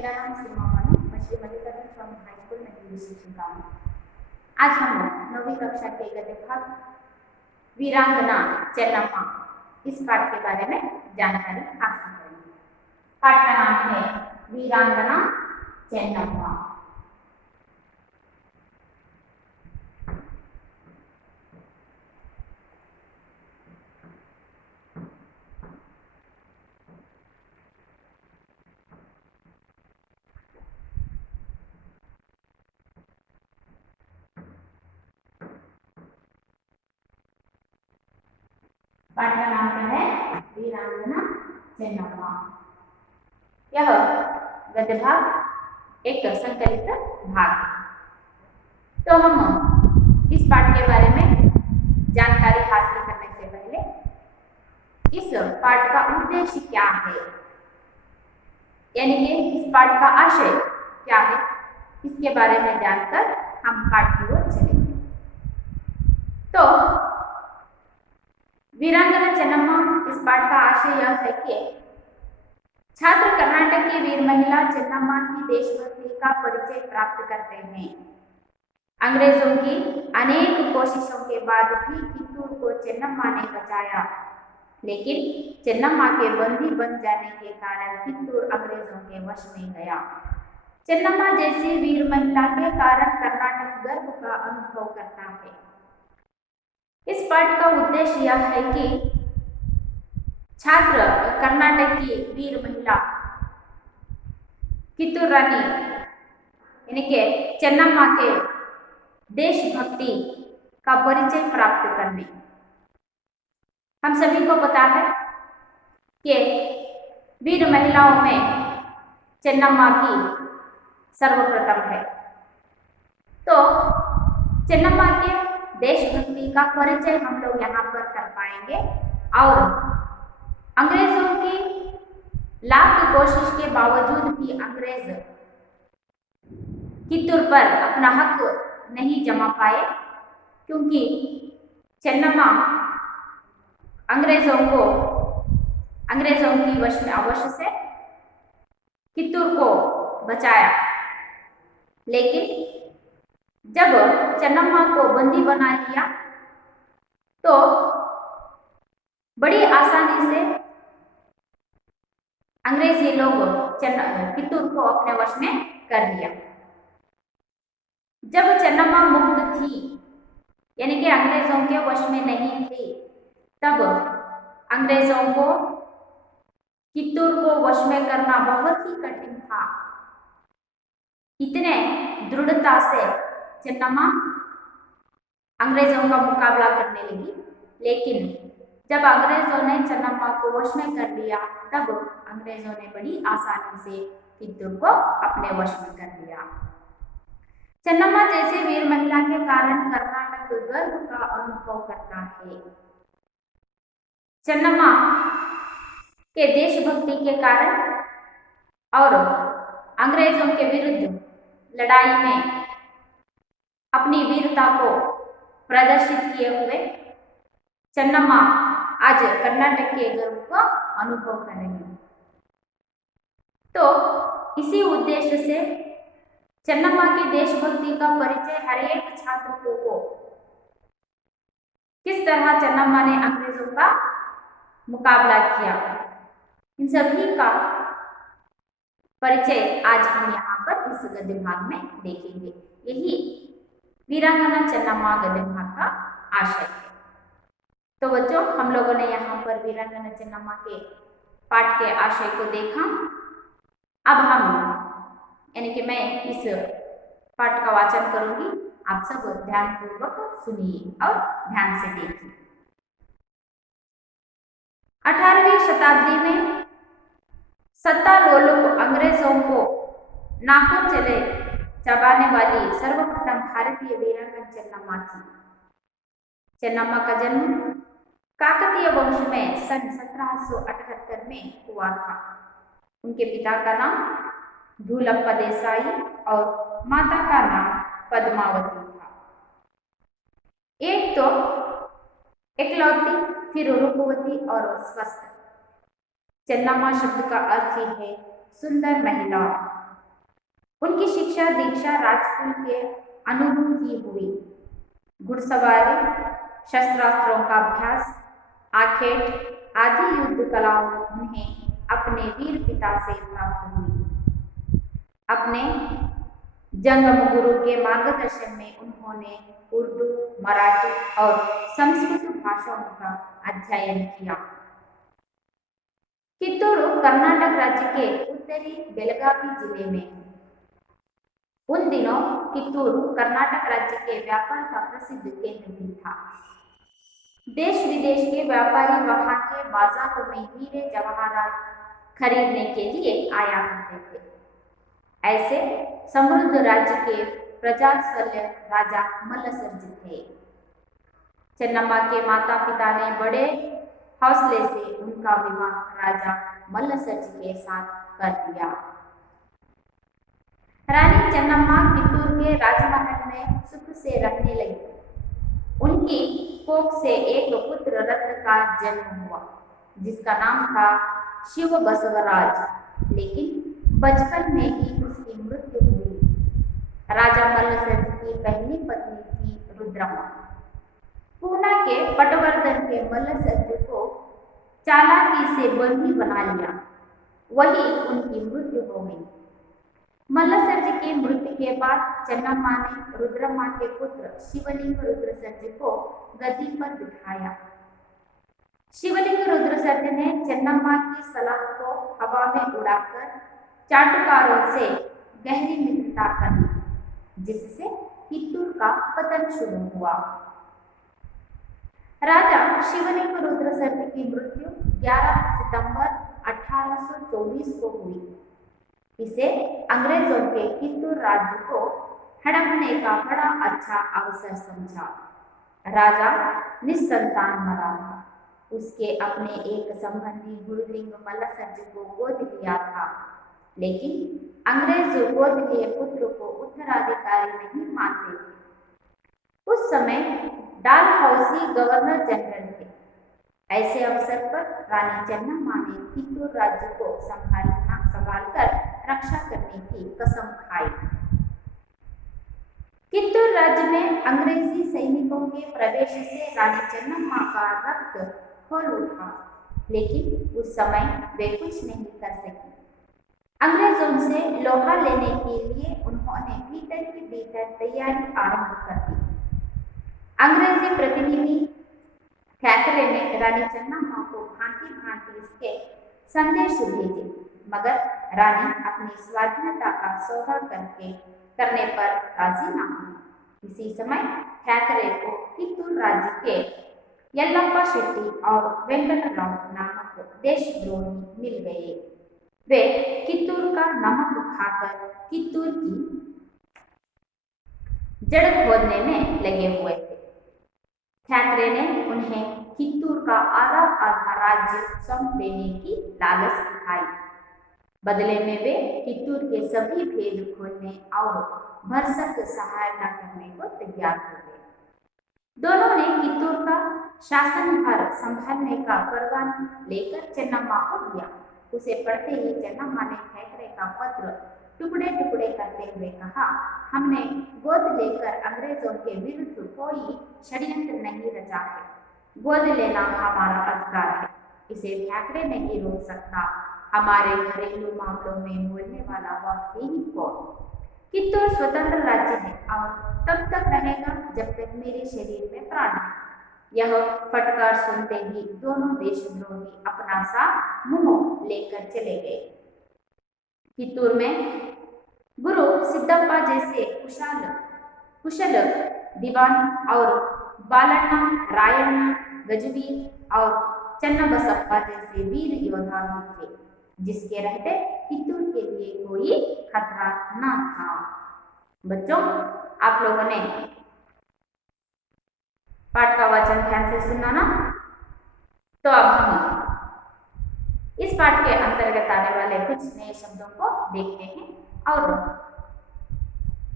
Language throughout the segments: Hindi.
मेरा नाम सीमा बानो, मैं श्री मल्लिकार्जुन स्वामी हाई स्कूल में हिंदी शिक्षिका हूँ। आज हम 9वीं कक्षा के गद्य भाग वीरांगना चेन्नम्मा इस पाठ के बारे में जानकारी हासिल करेंगे। पाठ का नाम है वीरांगना चेन्नम्मा। पाठ का नाम क्या है? वीरांगना चेन्नम्मा। यह गद्य भाग एक संकलित भाग है। तो हम इस पाठ के बारे में जानकारी हासिल करने से पहले इस पाठ का उद्देश्य क्या है, यानी कि इस पाठ का आशय क्या है, इसके बारे में जानकर हम पाठ की ओर चलेंगे। तो वीरांगना चेन्नम्मा इस पाठ का आशय यह है कि छात्र कर्नाटक की वीर महिला चेन्नम्मा की देशभक्ति का परिचय प्राप्त करते हैं। अंग्रेजों की अनेक कोशिशों के बाद भी कित्तूर को चेन्नम्मा ने बचाया, लेकिन चेन्नम्मा के बंदी बन जाने के कारण कित्तूर अंग्रेजों के वश में गया। चेन्नम्मा जैसी वीर महिला के कारण कर्नाटक गर्व का अनुभव करता है। इस पाठ का उद्देश्य यह है कि छात्र कर्नाटक की वीर महिला कित्तूर रानी यानी कि चेन्नम्मा के देशभक्ति का परिचय प्राप्त करने। हम सभी को पता है कि वीर महिलाओं में चेन्नम्मा भी सर्वप्रथम है। तो चेन्नम्मा के देशभक्ति का परिचय हम लोग यहाँ पर कर पाएंगे और अंग्रेजों की लाख कोशिश के बावजूद भी अंग्रेज कित्तूर पर अपना हक नहीं जमा पाए, क्योंकि चेन्नम्मा अंग्रेजों की वश में अवश्य से कित्तूर को बचाया। लेकिन जब चेन्नम्मा को बंदी बना लिया तो बड़ी आसानी से अंग्रेजी लोग कित्तूर को अपने वश में कर लिया। जब चेन्नम्मा मुक्त थी, यानी कि अंग्रेजों के वश में नहीं थी, तब अंग्रेजों को कित्तूर को वश में करना बहुत ही कठिन था। इतने दृढ़ता से चेन्नम्मा अंग्रेजों का मुकाबला करने लगी, लेकिन जब अंग्रेजों ने चेन्नम्मा को वश में कर लिया, तब अंग्रेजों ने बड़ी आसानी से कित्तूर को अपने वश में कर लिया। चेन्नम्मा जैसे वीर महिला के कारण कर्नाटक गर्व का अनुभव करता है। चेन्नम्मा के देशभक्ति के कारण और अंग्रेजों के विरुद्ध लड़ाई में अपनी वीरता को प्रदर्शित किए हुए चेन्नम्मा आज कर्नाटक के गर्व का अनुभव कर रही है। तो इसी उद्देश्य से चेन्नम्मा की देशभक्ति का परिचय हर एक छात्र को हो। किस तरह चेन्नम्मा ने अंग्रेजों का मुकाबला किया, इन सभी का परिचय आज हम यहाँ पर इस गद्य भाग में देखेंगे। यही वीरांगना चेन्नम्मा गद्य भाग का आशय है। तो बच्चों, हम लोगों ने यहाँ पर वीरांगना चेन्नम्मा के पाठ के आशय को देखा। अब हम यानी कि मैं इस पाठ का वाचन करूंगी, आप सब ध्यानपूर्वक सुनिए और ध्यान से देखिए। 18वीं शताब्दी में सत्ता लोलुप अंग्रेजों को नाकों चले चबाने वाली सर्वप्रथम भारतीय वीरांगना चेन्नम्मा थी। चेन्नम्मा का जन्म काकतीय वंश में सन 1778 में हुआ था। उनके पिता का नाम धूलप्पा देसाई और माता का नाम पद्मावती था। एक तो एकलौती, फिर रूपवती और स्वस्थ। चेन्नम्मा शब्द का अर्थ ही है सुंदर महिला। उनकी शिक्षा दीक्षा राजकुल के अनुरूप ही हुई। घुड़सवारी, शस्त्रास्त्रों का अभ्यास, आखेट आदि युद्ध कलाओं उन्हें अपने वीर पिता से प्राप्त हुई। अपने जंगम गुरु के मार्गदर्शन में उन्होंने उर्दू, मराठी और संस्कृत भाषाओं का अध्ययन किया। कित्तूरू कर्नाटक राज्य के उत्तरी बेलगावी जिले में है। उन दिनों कित्तूरू कर्नाटक राज्य के व्यापार का प्रसिद्ध केंद्र भी था। देश विदेश के व्यापारी वहां के बाजारों में हीरे जवाहरात खरीदने के लिए आया करते थे। ऐसे समृद्ध राज्य के प्रजावत्सल राजा मल्लसर्ज थे। चन्नम्मा के माता पिता ने बड़े हौसले से उनका विवाह राजा मल्लसर्ज के साथ कर दिया। रानी चन्नम्मा कित्तूर के राजमहल में सुख से रहने लगी। उनकी कोख से एक पुत्र रत्न का जन्म हुआ, जिसका नाम था शिव बसवराज, लेकिन बचपन में ही उसकी मृत्यु हुई। राजा मल्लसर्ज की पहली पत्नी थी रुद्रम्मा। पूना के पटवर्धन के मल्लसर्ज को चालाकी से बंदी बना लिया, वही उनकी मृत्यु हो गई। मल्लसर्ज की मृत्यु के बाद चन्नम्मा ने रुद्रम्मा के पुत्र शिवलिंग रुद्रसर्ज को गद्दी पर बिठाया। शिवलिंग रुद्रसर्ज ने चन्नम्मा की सलाह को हवा में उड़ाकर चाटुकारों से गहरी मित्रता कर ली, जिससे कित्तूर का पतन शुरू हुआ। राजा शिवलिंग रुद्रसर्ज की मृत्यु 11 सितंबर 1824 को हुई। इसे अंग्रेजों के कित्तूर राज्य को हड़पने का बड़ा अच्छा अवसर समझा। राजा निस्संतान मरा था। उसके अपने एक संबंधी गुरुलिंग मल्लसर्ज को गोद लिया था, लेकिन अंग्रेज गोद लिए पुत्र को उत्तराधिकारी नहीं मानते थे। उस समय डालहौसी गवर्नर जनरल थे। ऐसे अवसर पर रानी चन्नम्मा ने कित्तूर राज्य को संभालकर रक्षा करने की कसम खाई। कित्तूर राज्य में अंग्रेजी सैनिकों के प्रवेश से रानी चन्नम्मा का रक्त खोल उठा, लेकिन उस समय वे कुछ नहीं कर सकी। अंग्रेजों से लोहा लेने के लिए उन्होंने भीतर ही भीतर तैयारी आरंभ कर दी। अंग्रेजी प्रतिनिधि थैकरे ने रानी चन्नम्मा को भांति भांति इसके संदेश भेजे, मगर रानी अपनी स्वाधीनता का सौदा करने पर राजी न हुई। इसी समय थैकरे को कित्तूर राज्य के यल्लप्पा शेट्टी और वेंकटराव नामक देशद्रोही मिल गए। वे कित्तूर का नमक खाकर कित्तूर की जड़ खोदने में लगे हुए थे। थैकरे ने उन्हें कित्तूर का आधा आधा राज्य सौंप देने की लालच दिखाई। बदले में वे कित्तूर के सभी भेद खोलने और भरसक सहायता करने को तैयार हो गए। दोनों ने कित्तूर का शासनभार संभालने का परवाना लेकर चन्नम्मा को दिया। उसे पढ़ते ही चन्नम्मा ने थैकरे का पत्र टुकड़े टुकड़े करते हुए कहा, हमने गोद लेकर अंग्रेजों के विरुद्ध कोई षड्यंत्र नहीं रचा है। गोद लेना हमारा अधिकार है, इसे थैकरे नहीं रोक सकता। हमारे घरेलू मामलों में बोलने वाला वह ही कौन? कित्तूर स्वतंत्र राज्य है और तब तक रहेगा जब तक मेरे शरीर में प्राण है। यह फटकार सुनते ही दोनों देशद्रोही अपना सा मुंह लेकर चले गए। कित्तूर में गुरु सिद्धप्पा जैसे कुशल दीवान और बालन्ना, रायण्णा, गजवीर और चन्नबसप्पा जैसे वीर योद्धा भी थे, जिसके रहते कित्तूर के लिए कोई खतरा न था। बच्चों, आप लोगों ने पाठ का वाचन ध्यान से सुना ना? तो अब हम इस पाठ के अंतर्गत आने वाले कुछ नए शब्दों को देखते हैं और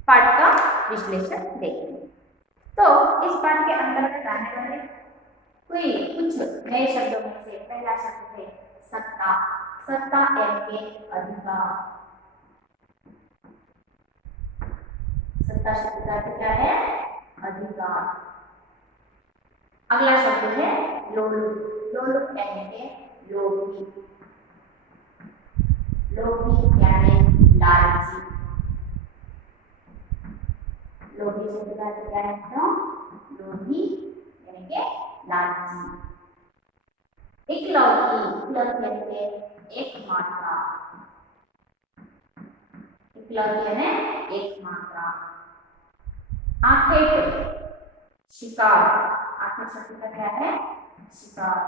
पाठ का विश्लेषण देखेंगे। तो इस पाठ के अंतर्गत आने वाले कुछ नए शब्दों में से पहला शब्द है सत्ता। सत्ता एवं के अधिकार। सत्ता शब्द का अर्थ क्या है? अधिकार। अगला शब्द है लोलुप। लोलुप यानी के लोभी। लोभी यानी लालची। लोभी शब्द का अर्थ क्या है? तो लोभी यानी के लालची। इकलौती। इकलौती यानी के एकमात्रा। इकलौती यानी एकमात्रा। आखेट शिकार। आखेट शब्द का क्या है? शिकार।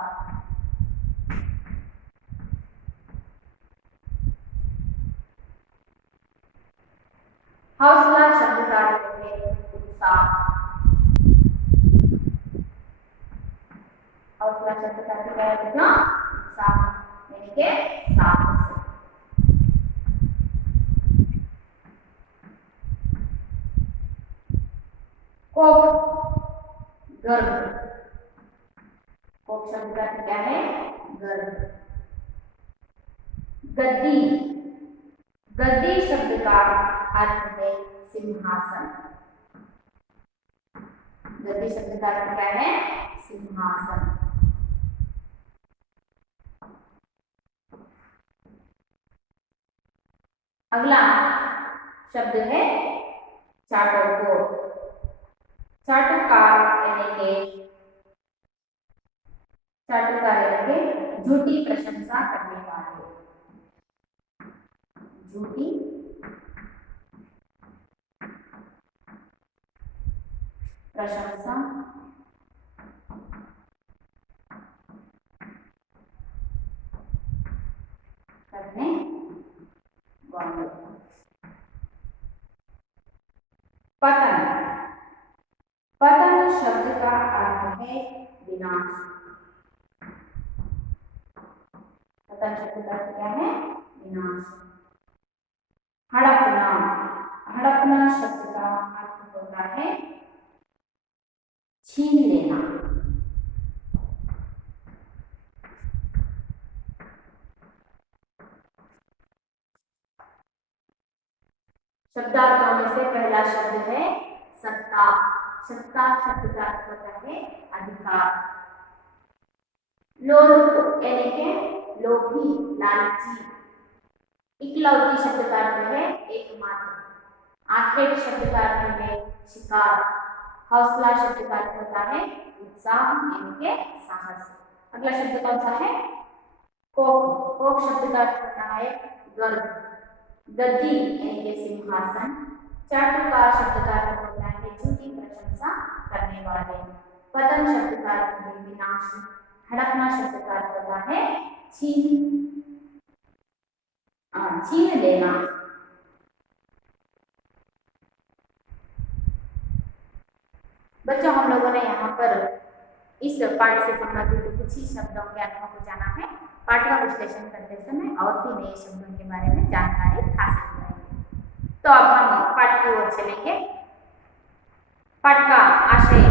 हौसला शब्द का अर्थ है उत्साह। हौसला शब्द का अर्थ क्या है? उत्साह यानी के साहस। कोप गर्व। कोप शब्द का अर्थ क्या है? गर्व। गद्दी। गद्दी शब्द का अर्थ है सिंहासन। गद्दी शब्द का अर्थ क्या है? सिंहासन। अगला शब्द है चाटुकार। चाटुकार यानी के झूठी प्रशंसा करने वाले। झूठी प्रशंसा करने वाले। पतन। पतन शब्द का अर्थ है विनाश। पतन शब्द का अर्थ क्या है? विनाश। हड़पना। हड़पना शब्द का अर्थ होता है छीन लेना। शब्दार्थों में से पहला शब्द है सत्ता। सत्ता शब्द का अर्थ होता है अधिकार। लोलुप यानी के लोभी लालची। इकलौती शब्द का अर्थ है एकमात्र। आखेट शब्द का अर्थ है शिकार। हौसला शब्द का अर्थ होता है उत्साह यानी के साहस। अगला शब्द कौन सा है? कोप। कोप शब्द का अर्थ होता है गर्व। गद्दी यानी के सिंहासन। चाटुकार शब्द का अर्थ होता है झूठी प्रशंसा करने वाले। पतन शब्द का अर्थ है विनाश। हड़पना शब्द का अर्थ होता है छीन लेना। बच्चों, हम लोगों ने यहाँ पर इस पाठ से संबंधित कुछ ही शब्दों के अर्थों को जाना है। पाठ का विश्लेषण करते समय और भी नए शब्दों के बारे में जानकारी हासिल करेंगे। तो अब हम पाठ की ओर चलेंगे। पाठ का आशय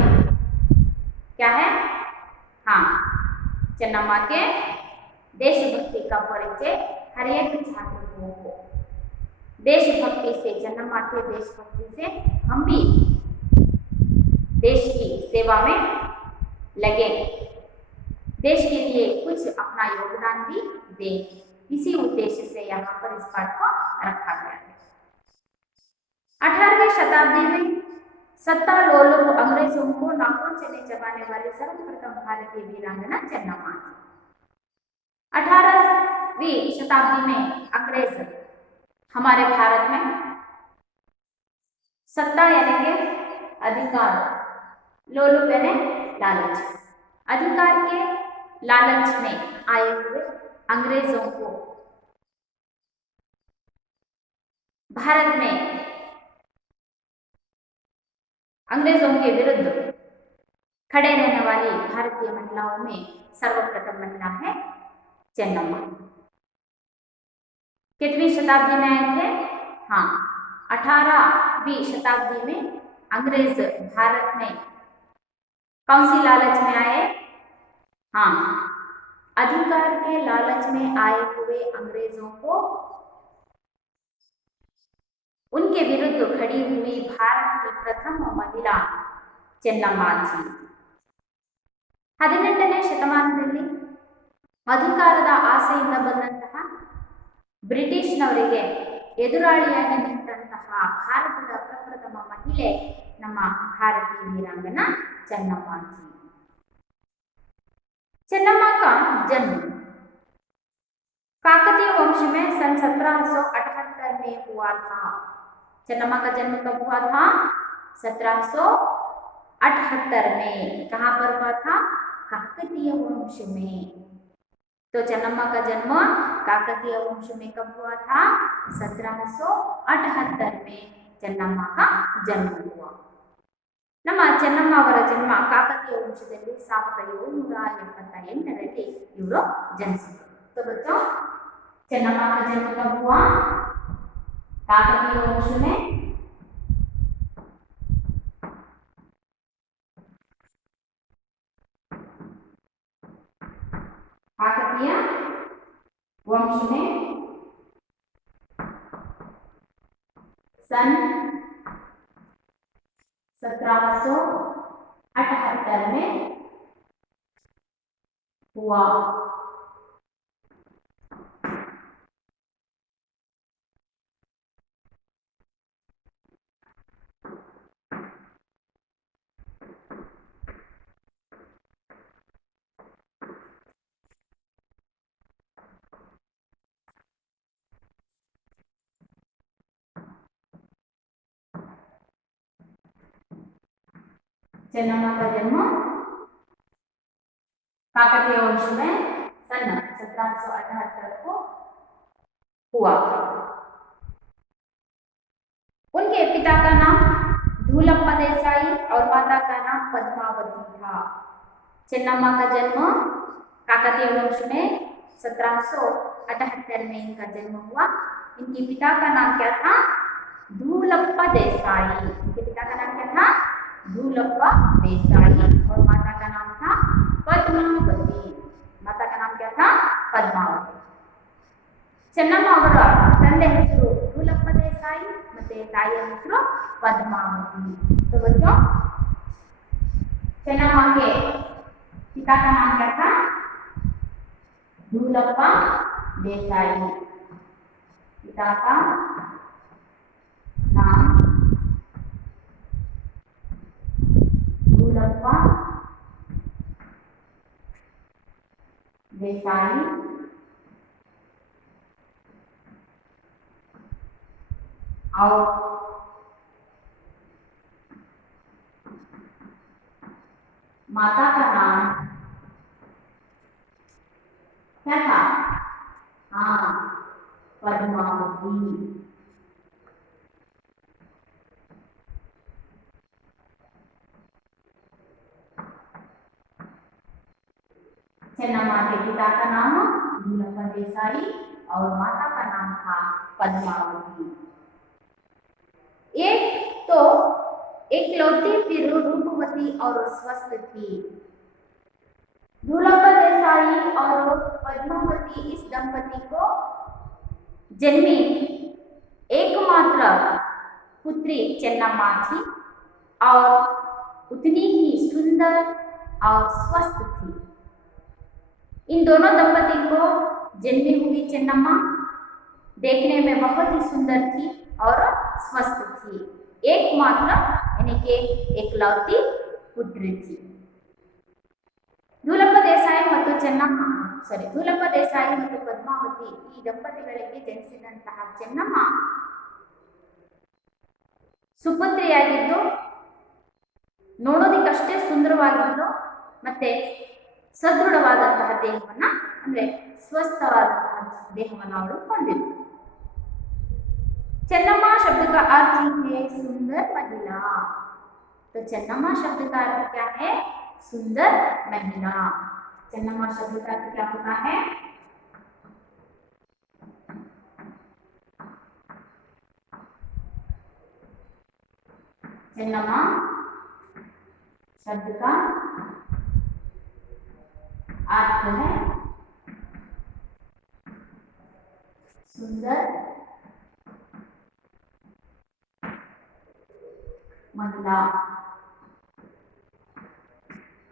क्या है? हाँ, चन्नम्मा के देशभक्ति का परिचय हर एक छात्र को हो। देशभक्ति से, चन्नम्मा के देशभक्ति से हम भी देश की सेवा में लगे, देश के लिए कुछ अपना योगदान भी दें। इसी उद्देश्य से यहाँ पर इस पाठ को रखा गया है। 18वीं शताब्दी में सत्ता लोलुप अंग्रेजों को नाकों चबाने वाले सर्वप्रथम भारतीय वीरांगना चन्नम्मा थी। 18वीं शताब्दी में अंग्रेज हमारे भारत में सत्ता यानी के अधिकार, लोलुप यानी लालच, अधिकार के लालच में आए हुए अंग्रेजों को भारत में अंग्रेजों के विरुद्ध खड़े रहने वाली भारतीय महिलाओं में सर्वप्रथम महिला है चन्नम्मा। कितनी शताब्दी में आए थे? हाँ, 18वीं शताब्दी में अंग्रेज भारत में कौन सी लालच में आए? हाँ, अधिकार के लालच में आए हुए अंग्रेजों को उनके विरुद्ध खड़ी हुई भारत की प्रथम महिला ಚೆನ್ನಮ್ಮಾಜಿ. 18ನೇ ಶತಮಾನದಲ್ಲಿ ಅಧಿಕಾರದ ಆಸೆಯಿಂದ ಬಂದಂತಹ ಬ್ರಿಟಿಷ್ನವರಿಗೆ ಎದುರಾಳಿಯಾಗಿ ನಿಂತಹ ಭಾರತದ ಪ್ರಪ್ರಥಮ ಮಹಿಳೆ ನಮ್ಮ ಭಾರತೀಯ ವೀರಾಂಗನ ಚೆನ್ನಮ್ಮಾಜಿ. ಚೆನ್ನಮ್ಮ का जन्म काकतीय वंश में सन 1778 में हुआ था. ಚೆನ್ನಮ್ಮ का जन्म कब हुआ था? 1778 में. कहाँ पर हुआ था? काकतीय वंश में. तो ಚೆನ್ನಮ್ಮ का जन्म काकतीय वंश में कब हुआ था? 1778 में ಚೆನ್ನಮ್ಮ का जन्म हुआ. ನಮ್ಮ ಚೆನ್ನಮ್ಮ ಅವರ ಜನ್ಮ ಕಾಕತೀಯ ವಂಶದಲ್ಲಿ 1778ರಲ್ಲಿ ಇವರು ಜನಿಸಿದರು. तो बच्चों ಚೆನ್ನಮ್ಮ का जन्म कब हुआ? काकतीय वंश में. काकतीय वंश में सन 1778 में हुआ. ಚೆನ್ನಮ್ಮ का जन्म काकतीय वंश में सन 1778 को हुआ था. उनके पिता का नाम धूलप्पा देसाई और माता का नाम पद्मावती था. ಚೆನ್ನಮ್ಮ का जन्म काकतीय वंश में 1778 में इनका जन्म हुआ. इनके पिता का नाम क्या था? धूलप्पा देसाई. इनके पिता का नाम क्या था? धूलप्पा देसाई और माता का नाम था पद्मावती. माता का नाम क्या था? पद्मावती. ಚೆನ್ನಮ್ಮ ಅವರ ತಂದೆ ಹೆಸರು ಧೂಲಪ್ಪ ದೇಸಾಯಿ ಮತ್ತೆ ತಾಯಿಯ ಹೆಸರು पद्मावती. तो बच्चों ಚೆನ್ನಮ್ಮ के पिता का नाम क्या था? धूलप्पा देसाई. पिता का नाम धूलप्पा देसाई और माता का नाम क्या था? हाँ, पद्मावती. ಚೆನ್ನಮ್ಮ के पिता का नाम धूलप्पा देसाई और माता का नाम था पद्मावती. एक तो एकलौती फिर रूपवती और स्वस्थ थी. धूलप्पा देसाई और पद्मावती इस दंपति को जन्मी एकमात्र पुत्री ಚೆನ್ನಮ್ಮ थी और उतनी ही सुंदर और स्वस्थ थी. इन दोनों दंपति को जन्मी हुई ಚೆನ್ನಮ್ಮ देखने में बहुत ही सुंदर थी और स्वस्थ थी. एकमात्र यानी कि एकलौती पुत्री थी. धूलप्पा देसाई ಮತ್ತು ಚೆನ್ನಮ್ಮ धूलप्ಪ ದೇಸಾಯಿ ಮತ್ತು ಪದ್ಮಾವತಿ ಈ ದಂಪತಿಗಳಿಗೆ ಜನಿಸಿದಂತಹ ಚೆನ್ನಮ್ಮ ಸುಪುತ್ರಿಯಾಗಿದ್ದು ನೋಡೋದಕ್ಕಷ್ಟೇ ಸುಂದರವಾಗಿದ್ದು ಮತ್ತೆ ಸದೃಢವಾದಂತಹ ದೇಹವನ್ನ ಅಂದ್ರೆ ಸ್ವಸ್ಥವಾದಂತಹ ದೇಹವನ್ನು ಅವಳು ಹೊಂದಿದ್ಳು. ಚೆನ್ನಮ್ಮ शब्द का अर्थ है सुंदर महिला. तो ಚೆನ್ನಮ್ಮ शब्द का अर्थ क्या है? सुंदर महिला. ಚೆನ್ನಮ್ಮ शब्द का अर्थ क्या होता है? ಚೆನ್ನಮ್ಮ शब्द का अर्थ है सुंदर महिला।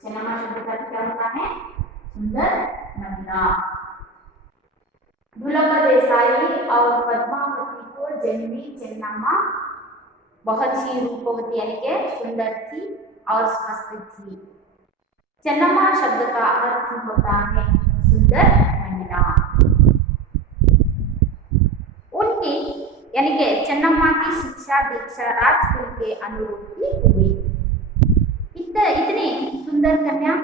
चेन्नम्मा शब्द का अर्थ क्या होता है? सुंदर महिला। दुर्लभ देसाई और पद्मावती को जन्मी चेन्नम्मा बहुत ही रूपवती यानी कि सुंदर थी और स्वस्थ थी। चेन्नम्मा शब्द का अर्थ होता है सुंदर महिला। उनकी यानी कि चेन्नम्मा की शिक्षा दीक्षा राजकुल के अनुरूप ही हुई। इतनी सुंदर कन्या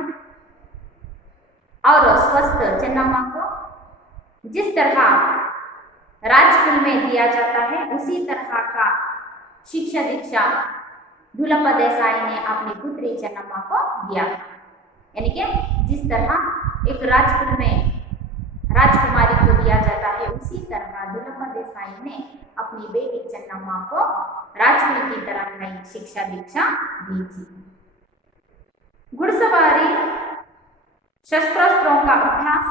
और स्वस्थ चेन्नम्मा को जिस तरह राजकुल में दिया जाता है उसी तरह का शिक्षा दीक्षा दुर्लभ देसाई ने अपनी पुत्री चेन्नम्मा को दिया। यानी कि जिस तरह एक राजकुल में राजकुमारी को दिया जाता है उसी तरह दुर्लभ देसाई ने अपनी बेटी चेन्नम्मा को राजकुल की तरह नई शिक्षा दीक्षा दी थी। घुड़सवारी, शस्त्रास्त्रों का अभ्यास,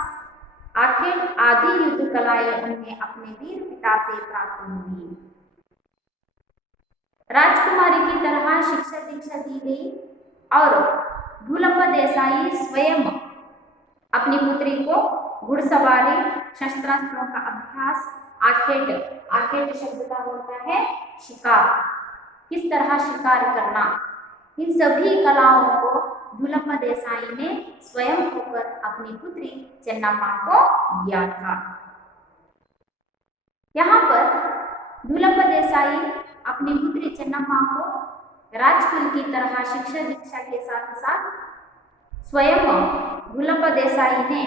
आखिर आदि युद्ध कलाएं उन्हें अपने वीर पिता से प्राप्त हुई। राजकुमारी की तरह शिक्षा दीक्षा दी गई और दुर्लभ देसाई स्वयं अपनी पुत्री को घुड़सवारी, शस्त्रास्त्रों का अभ्यास, आखेट शब्द का होता है शिकार, किस तरह शिकार करना, इन सभी कलाओं को दुर्लभ देसाई ने स्वयं होकर अपनी पुत्री चेन्नम्मा को दिया था। यहाँ पर दुर्लभ देसाई अपनी पुत्री चेन्नम्मा को राजकुल की तरह शिक्षा दीक्षा के साथ साथ स्वयं दुर्लभ देसाई ने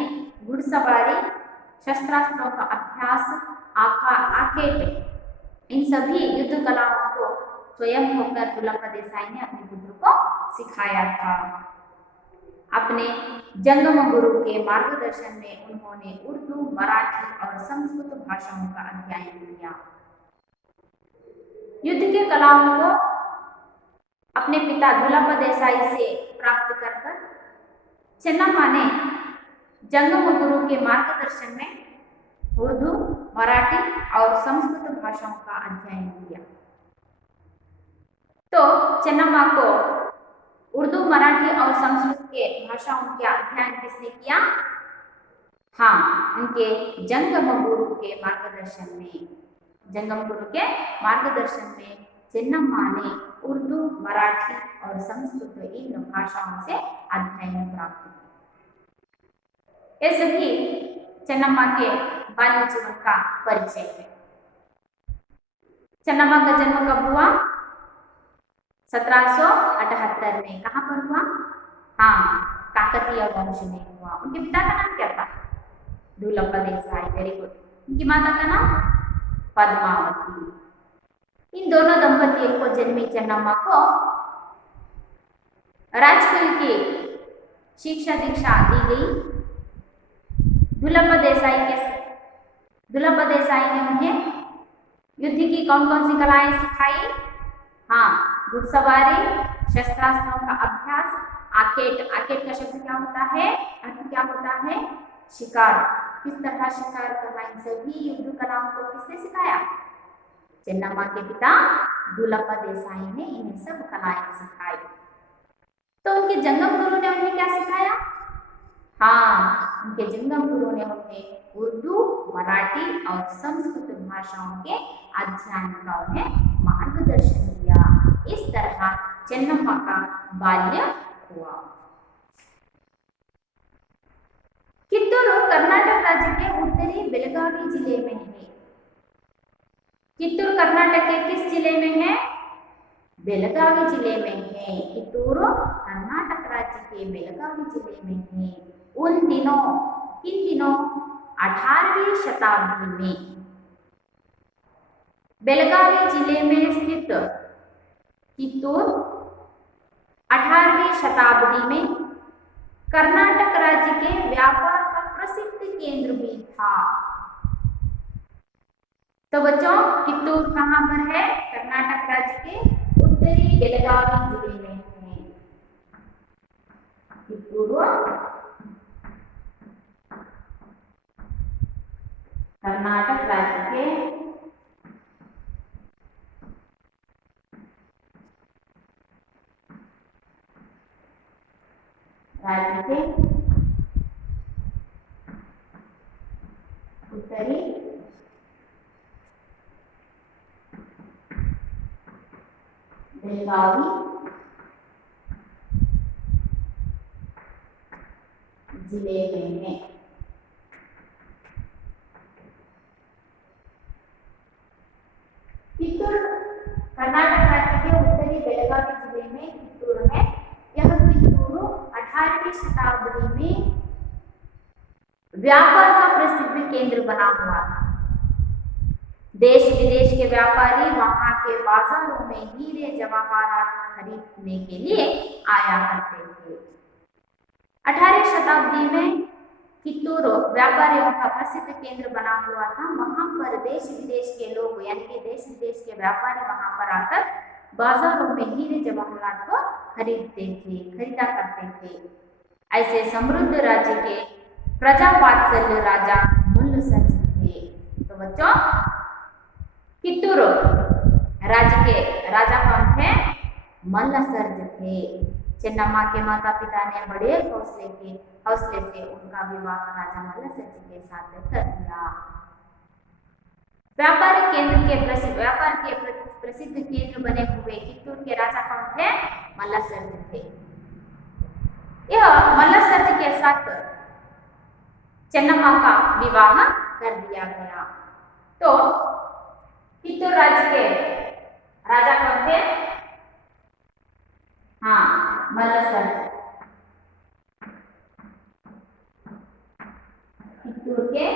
घुड़सवारी, शस्त्रास्त्रों का अभ्यास, आखेट, इन सभी युद्ध कलाओं को स्वयं होकर दुर्लभ देसाई ने अपने पुत्र को सिखाया था। अपने जंगम गुरु के मार्गदर्शन में उन्होंने उर्दू, मराठी और संस्कृत भाषाओं का अध्ययन किया। युद्ध के कलाओं को अपने पिता दुर्लभ देसाई से प्राप्त कर चेन्नम्मा ने जंगम गुरु के मार्गदर्शन में उर्दू, मराठी और संस्कृत भाषाओं का अध्ययन किया। तो चेन्नम्मा को उर्दू, मराठी और संस्कृत के भाषाओं का अध्ययन किसने किया? हाँ, उनके जंगम गुरु के मार्गदर्शन में। जंगम गुरु के मार्गदर्शन में चेन्नम्मा ने उर्दू, मराठी और संस्कृत इन भाषाओं से अध्ययन प्राप्त किया। ये सभी चेन्नम्मा के बाल्य जीवन का परिचय है। चेन्नम्मा का जन्म कब हुआ? 1778 में। कहाँ पर हुआ? हाँ, काकतीय वंश में हुआ। उनके पिता का नाम क्या था? दुर्लभ देसाई। Very good. उनकी माता का नाम पद्मावती। इन दोनों दंपतियों को जन्मी चेन्नम्मा को राजकुल की शिक्षा दीक्षा दी गई। दुर्लभ देसाई ने उन्हें युद्ध की कौन कौन सी कलाएं सिखाई? हाँ, घुड़सवारी, शस्त्रास्त्रों का अभ्यास, आखेट का शब्द क्या होता है? अर्थ क्या होता है? शिकार, किस तरह शिकार करना, इन सभी युद्ध कलाओं को किसने सिखाया? चेन्नम्मा के पिता दुर्लभ देसाई ने इन्हें सब कलाएं सिखाई। तो उनके जंगम गुरु ने उन्हें क्या सिखाया? हाँ, उनके जंगम गुरु ने उन्हें उर्दू, मराठी और संस्कृत भाषाओं के अध्ययन का उन्हें मार्गदर्शन दिया। इस तरह चेन्नम्मा का बाल्य हुआ। कित्तूरू कर्नाटक राज्य के उत्तरी बेलगावी जिले में है। कित्तूर कर्नाटक के किस जिले में है? बेलगावी जिले में है। कित्तूरू कर्नाटक राज्य के बेलगावी जिले में है। किन दिनों 18वीं शताब्दी में बेलगावी जिले में स्थित कित्तूर 18वीं शताब्दी में कर्नाटक राज्य के व्यापार का प्रसिद्ध केंद्र भी था। तो बच्चों, कित्तूर कहाँ पर है? कर्नाटक राज्य के उत्तरी बेलगावी जिले में है। कित्तूर कर्नाटक राज्य के के उत्तरी बेलगावी जिले में है। कित्तूर कर्नाटक राज्य के उत्तरी बेलगावी जिले में कित्तूर है। यह कित्तूर 18वीं शताब्दी में व्यापार का प्रसिद्ध केंद्र बना हुआ था। देश विदेश के व्यापारी वहां के बाजारों में हीरे जवाहरात खरीदने के लिए आया करते थे। 18वीं शताब्दी में कित्तूर व्यापारियों का प्रसिद्ध केंद्र बना हुआ था। वहां पर देश विदेश के लोग यानी कि देश विदेश के व्यापारी वहां पर आकर बाजारों में हीरे जवाहरात को खरीदा करते थे। ऐसे समृद्ध राज्य के प्रजावात्सल्य राजा मल्लसर्ज थे। तो बच्चों, कित्तूर राज्य के राजा कौन थे? मल्लसर्ज थे। चेन्नम्मा के माता पिता ने बड़े हौसले से उनका विवाह राजा मल्लसर्ज के साथ कर दिया। व्यापार के प्रसिद्ध केंद्र बने हुए कित्तूर के राजा कौन थे? मल्लसर्ज थे। यह मल्लसर्ज के साथ चेन्नम्मा का विवाह कर दिया गया। तो कित्तूर राज्य के राजा कौन थे? हाँ, मल्लसर्ज। कित्तूर के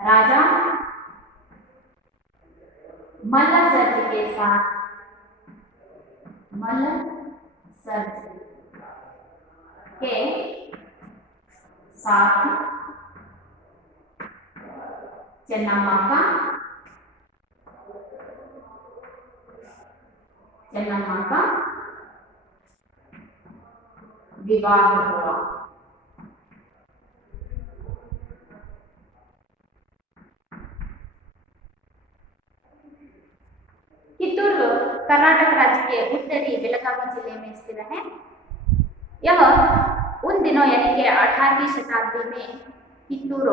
राजा मल्लसर्ज के साथ चेन्नम्मा का विवाह हुआ। कित्तूर कर्नाटक राज्य के उत्तरी बेलगावी जिले में स्थित है। यह उन दिनों यानी कि 18वीं शताब्दी में कित्तूर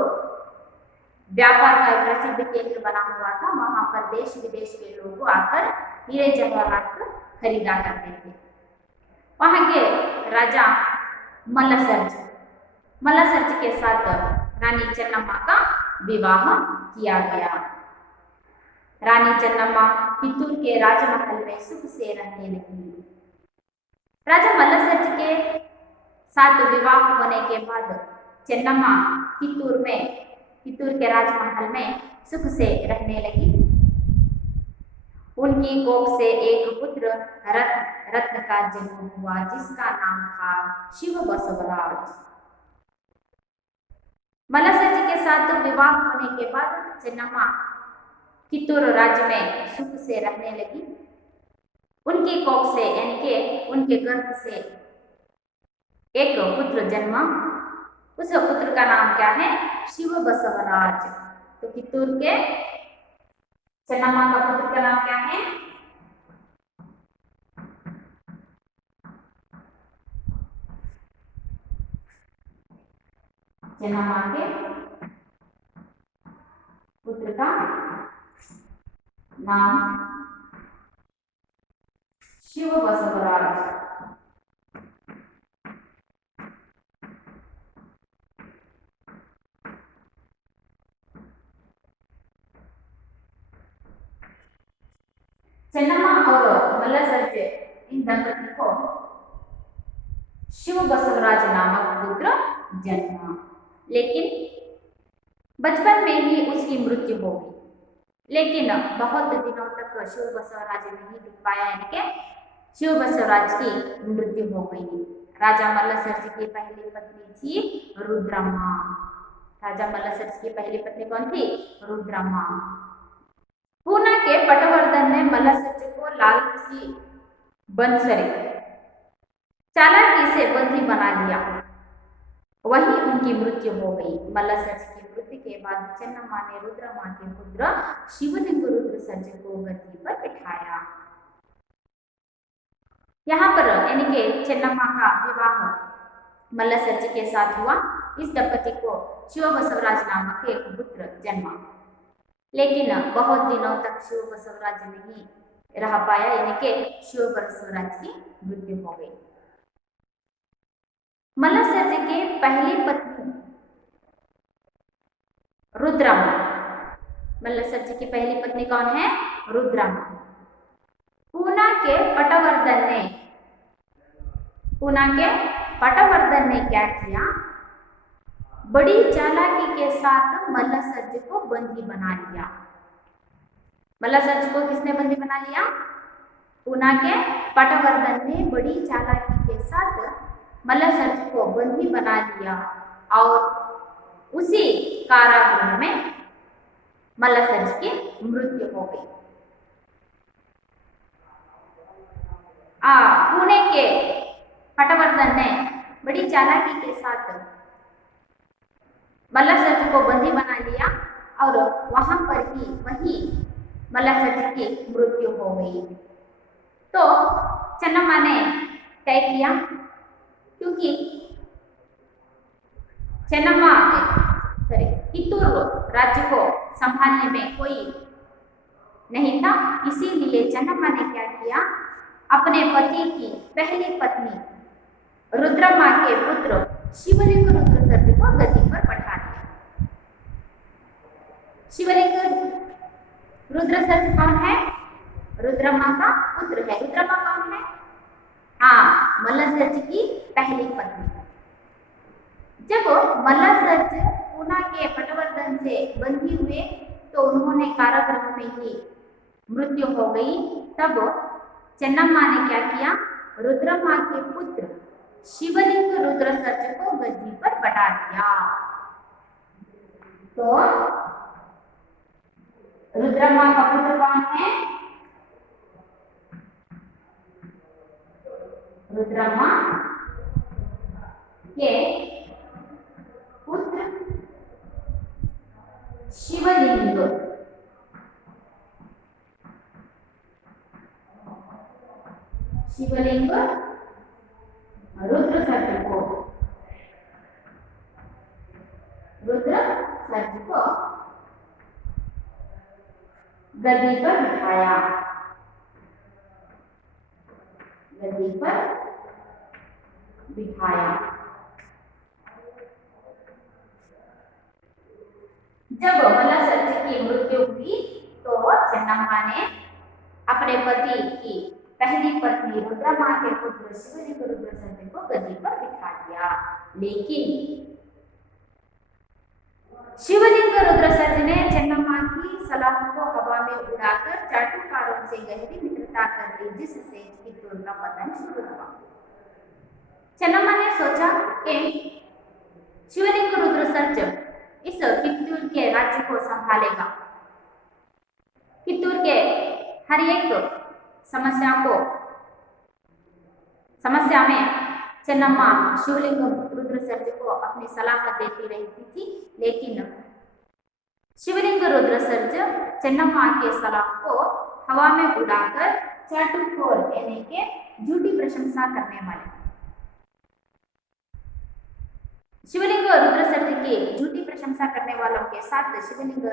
व्यापार का प्रसिद्ध केंद्र बना हुआ था। वहां पर देश विदेश के लोग आकर हीरे जवाहरात खरीदा करते थे। वहां के राजा मल्लसर्ज के साथ रानी चेन्नम्मा का विवाह किया गया। रानी चेन्नम्मा कित्तूर के राजमहल में सुख से रहने लगी। राजा मल्लसर्ज के साथ विवाह होने के बाद चेन्नम्मा कित्तूर के राजमहल में सुख से रहने लगी। उनकी कोख से एक पुत्र रत्न का जन्म हुआ जिसका नाम था शिव बसवराज। मल्लसर्ज के साथ विवाह होने के बाद चेन्नम्मा कित्तूर राज्य में सुख से रहने लगी। उनकी कोख से यानी कि उनके गर्भ से एक पुत्र जन्मा। उस पुत्र का नाम क्या है? शिव बसवराज। तो कित्तूर के चेन्नम्मा का पुत्र का नाम क्या है? चेन्नम्मा के पुत्र का नाम शिव बसवराज। चेन्नम्मा और मल्लसर्ज इन दंपति को शिव बसवराज नामक पुत्र जन्मा। लेकिन बचपन में ही उसकी मृत्यु हो गई। लेकिन बहुत दिनों तक शिव बसवराज नहीं दिख पाया, यानी कि शिव बसवराज की मृत्यु हो गई। राजा मल्लसर्ज की पहली पत्नी थी रुद्रम्मा। राजा मल्लसर्ज की पहली पत्नी कौन थी? रुद्रम्मा। पूना के पटवर्धन ने मल्लसर्ज को लालच की बंसरी चालाकी से बंदी बना लिया। वहीं उनकी मृत्यु हो गई। मल्लसर्ज की मृत्यु के बाद चेन्नम्मा ने रुद्रम्मा के पुत्र शिवलिंग रुद्रसर्ज को गद्दी पर बिठाया। यहाँ पर यानी कि चेन्नम्मा का विवाह मल्लसर जी के साथ हुआ। इस दंपति को शिव बसवराज नामक एक पुत्र जन्मा, लेकिन बहुत दिनों तक शिव बसवराज नहीं रह पाया, यानी कि शिव बसवराज की मृत्यु हो गई। मल्लसर जी की पहली पत्नी रुद्रम्मा, मल्लसर जी की पहली पत्नी कौन है? रुद्रम्मा। पूना के पटवर्धन ने क्या किया? बड़ी चालाकी के साथ मल्लसर जी को बंदी बना लिया। मल्लसर जी को किसने बंदी बना लिया? पूना के पटवर्धन ने बड़ी चालाकी के साथ मल्लसर जी को बंदी बना लिया और उसी कारागृह में मल्लसर जी की मृत्यु हो गई। पुणे के पटवर्धन ने बड़ी चालाकी के साथ मल्लसर जी को बंदी बना लिया और वहां पर ही वही मल्लसर जी की मृत्यु हो गई। तो चेन्नम्मा ने तय किया, क्योंकि चेन्नम्मा कित्तूर राज्य को संभालने में कोई नहीं था, इसीलिए चेन्नम्मा ने क्या किया? अपने पति की पहली पत्नी रुद्रम्मा के पुत्र शिवलिंग रुद्रसर जी को गद्दी पर बैठा दिया। शिवलिंग रुद्रसर जी कौन है? रुद्रम्मा का पुत्र है। रुद्रम्मा कौन है? मल्लसर जी की पहली पत्नी। जब मल्लसर जी पूना के पटवर्धन से बंदी हुए तो उन्होंने कारागृह में ही मृत्यु हो गई। तब चेन्नम्मा ने क्या किया? रुद्रम्मा के पुत्र शिवलिंग रुद्रसर जी को गद्दी पर बैठा दिया। तो रुद्रम्मा का पुत्र कौन है? रुद्रम्मा के पुत्र शिवलिंग रुद्रसर जी को गद्दी पर बिठाया। जब मल्लसर जी की मृत्यु हुई तो चेन्नम्मा ने अपने पति की पहली पत्नी रुद्रम्मा के पुत्र शिवलिंग रुद्रसर जी को गद्दी पर बिठा दिया। लेकिन शिवलिंग रुद्रसर जी ने चेन्नम्मा की सलाह को हवा में उड़ाकर चाटुकारों से गहरी मित्रता कर दी, जिससे कित्तूर का पतन शुरू हुआ। चेन्नम्मा ने सोचा कि शिवलिंग रुद्रसर जी इस कित्तूर के राज्य को संभालेगा। कित्तूर के हर एक समस्या में चेन्नम्मा शिवलिंग रुद्रसर जी को अपनी सलाह देती रहती थी, लेकिन शिवलिंग रुद्रसर जी चेन्नम्मा के सलाह को हवा में उड़ाकर चाटुकोर यानी के झूठी प्रशंसा करने वाले शिवलिंग रुद्रसर जी की झूठी प्रशंसा करने वालों के साथ शिवलिंग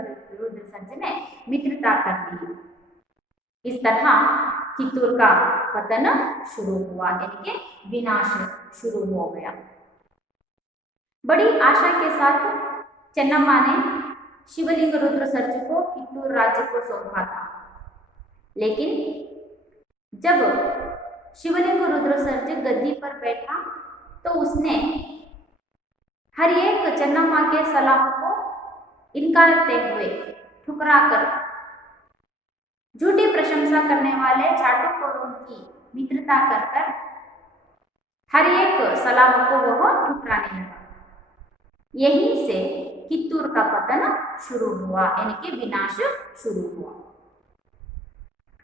रुद्रसर जी ने मित्रता कर ली। इस तरह कित्तूर का पतन शुरू हुआ, यानी कि विनाश शुरू हो गया। बड़ी आशा के साथ चेन्नम्मा ने शिवलिंग रुद्रसर जी को कित्तूर राज्य को सौंपा था, लेकिन जब शिवलिंग रुद्रसर जी गद्दी पर बैठा तो उसने हर एक चेन्नम्मा के सलाह को इनकारते हुए ठुकराकर झूठी प्रशंसा करने वाले चाटुकारों की मित्रता कर हर एक सलाह को वह ठुकराने लगा। यहीं से कित्तूर का पतन शुरू हुआ, यानी कि विनाश शुरू हुआ।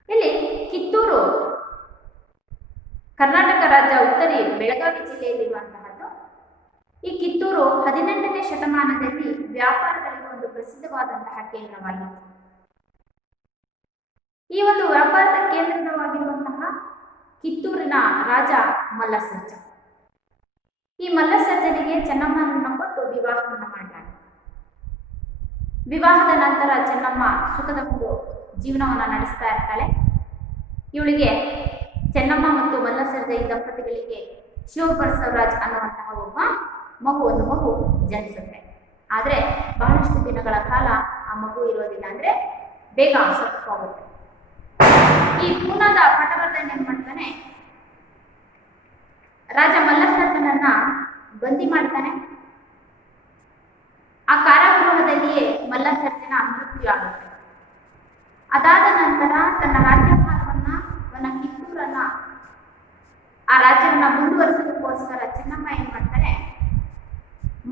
ಇಲ್ಲಿ ಕಿತ್ತೂರು ಕರ್ನಾಟಕ ರಾಜ್ಯ ಉತ್ತರಿ ಬೆಳಗಾವಿ ಜಿಲ್ಲೆಯಲ್ಲಿರುವಂತಹದ್ದು। ಈ ಕಿತ್ತೂರು 18ನೇ ಶತಮಾನದಲ್ಲಿ ವ್ಯಾಪಾರಗಳಿಗೆ ಒಂದು ಪ್ರಸಿದ್ಧವಾದಂತಹ ಕೇಂದ್ರವಾಗಿತ್ತು। ಈ ಒಂದು ವ್ಯಾಪಾರದ ಕೇಂದ್ರವಾಗಿರುವಂತಹ ಕಿತ್ತೂರಿನ ರಾಜ ಮಲ್ಲಸರ್ಜ. ಈ ಮಲ್ಲಸರ್ಜನಿಗೆ ಚೆನ್ನಮ್ಮನನ್ನು ಕೊಟ್ಟು ವಿವಾಹವನ್ನು ಮಾಡ್ತಾನೆ. ವಿವಾಹದ ನಂತರ ಚೆನ್ನಮ್ಮ ಸುಖದ ಒಂದು ಜೀವನವನ್ನು ನಡೆಸ್ತಾ ಇರ್ತಾಳೆ. ಇವಳಿಗೆ ಚೆನ್ನಮ್ಮ ಮತ್ತು ಮಲ್ಲಸರ್ಜ ಈ ದಂಪತಿಗಳಿಗೆ ಶಿವಬಸವರಾಜ್ ಅನ್ನುವಂತಹ ಒಂದು ಮಗು ಜನಿಸುತ್ತೆ. ಆದರೆ ಬಹಳಷ್ಟು ದಿನಗಳ ಕಾಲ ಆ ಮಗು ಇರೋದಿಲ್ಲ, ಅಂದ್ರೆ ಬೇಗ ಸತ್ತು ಹೋಗುತ್ತೆ. ಈ ಪೂನಾದ ಪಟವರ್ಧನ್ ಏನ್ ಮಾಡ್ತಾನೆ, ರಾಜ ಮಲ್ಲಸರ್ಜನನ್ನ ಬಂದಿ ಮಾಡ್ತಾನೆ. ಆ ಕಾರಾಗೃಹದಲ್ಲಿಯೇ ಮಲ್ಲಸರ್ಜನ ಮೃತ್ಯು ಆಗುತ್ತೆ. ಅದಾದ ನಂತರ ತನ್ನ ರಾಜ್ಯಭಾರವನ್ನ ಕಿತ್ತೂರನ್ನ ಆ ರಾಜ್ಯವನ್ನ ಮುಂದುವರಿಸೋದಕ್ಕೋಸ್ಕರ ಚೆನ್ನಮ್ಮ ಏನ್ ಮಾಡ್ತಾನೆ,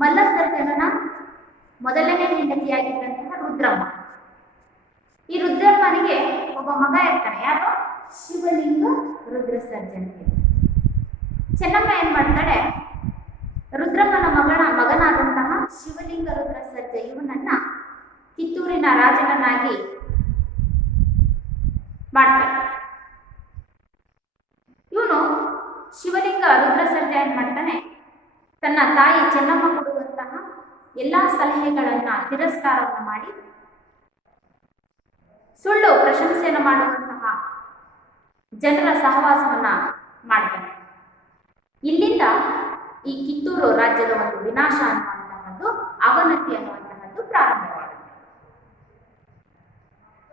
ಮಲ್ಲಸರ್ಜನನ ಮೊದಲನೇ ಹೆಂಡತಿಯಾಗಿದ್ದಂತಹ ರುದ್ರಮ್ಮ, ಈ ರುದ್ರಮ್ಮನಿಗೆ ಒಬ್ಬ ಮಗ ಇರ್ತಾನೆ. ಯಾರು? ಶಿವಲಿಂಗ ರುದ್ರಸರ್ಜನ್. ಚೆನ್ನಮ್ಮ ಏನ್ ಮಾಡ್ತಾಳೆ, ರುದ್ರಮ್ಮನ ಮಗನಾದಂತಹ ಶಿವಲಿಂಗ ರುದ್ರಸರ್ಜ ಇವನನ್ನ ಕಿತ್ತೂರಿನ ರಾಜನನ್ನಾಗಿ ಮಾಡ್ತಾನೆ. ಇವನು ಶಿವಲಿಂಗ ರುದ್ರಸರ್ಜ ಏನ್ ಮಾಡ್ತಾನೆ, ತನ್ನ ತಾಯಿ ಚೆನ್ನಮ್ಮ ಕೊಡುವಂತಹ ಎಲ್ಲಾ ಸಲಹೆಗಳನ್ನ ತಿರಸ್ಕಾರವನ್ನು ಮಾಡಿ ಸುಳ್ಳು ಪ್ರಶಂಸೆಯನ್ನು ಮಾಡುವಂತಹ ಜನರ ಸಹವಾಸವನ್ನ ಮಾಡ್ತಾನೆ. ಇಲ್ಲಿಂದ ಈ ಕಿತ್ತೂರು ರಾಜ್ಯದ ಒಂದು ವಿನಾಶ ಅನ್ನುವಂತಹದ್ದು, ಅವನತಿ ಅನ್ನುವಂತಹದ್ದು ಪ್ರಾರಂಭವಾಗುತ್ತೆ.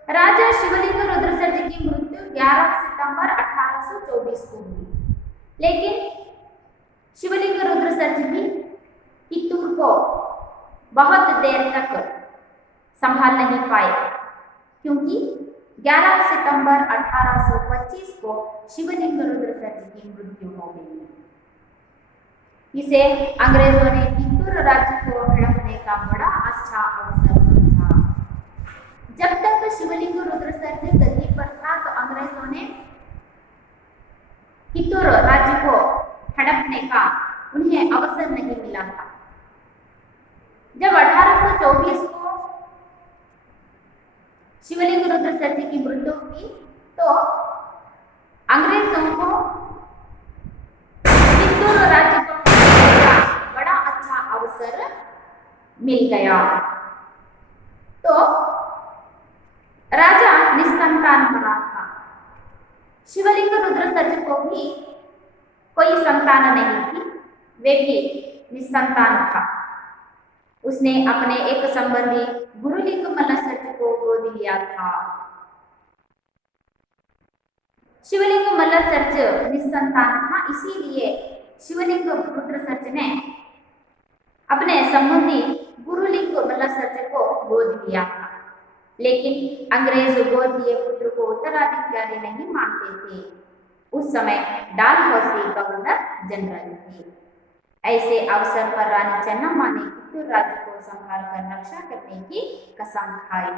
राजा शिवलिंग रुद्रसर्ज की मृत्यु 11 सितंबर 1824 को हुई, लेकिन शिवलिंग रुद्रसर्ज भी कित्तूर को बहुत देर तक संभाल नहीं पाए, क्योंकि 11 सितंबर 1825 को शिवलिंग रुद्रसर्ज की मृत्यु हो गई। इसे अंग्रेजों ने कित्तूर राज्य को हड़पने का बड़ा अच्छा अवसर समझा। जब तक शिवलिंग रुद्रसर्ज गद्दी पर था तो अंग्रेजों ने कित्तूर राज्य को हड़पने का उन्हें अवसर नहीं मिला था। जब 1824 को शिवलिंग रुद्रसर्ज की मृत्यु हुई तो अंग्रेजों को कित्तूर राज्य को बड़ा अच्छा अवसर मिल गया। तो राजा निसंतान बना था। शिवलिंग रुद्रसर्ज को भी कोई संतान नहीं थी, वे भी निसंतान था। उसने अपने एक संबंधी गुरुलिंग मल्लसर्ज को गोद लिया था। शिवलिंग मल्लसर्ज निसंतान था, इसीलिए शिवलिंग रुद्रसर्ज ने अपने संबंधी गुरुलिंग मल्लसर्ज को गोद लिया था। लेकिन अंग्रेज गोद लिए पुत्र को उत्तराधिकारी नहीं मानते थे। उस समय डालहौसी गवर्नर जनरल थे। ऐसे अवसर पर रानी चेन्नम्मा ने कित्तूर राज्य को संभाल कर रक्षा करने की कसम खाई।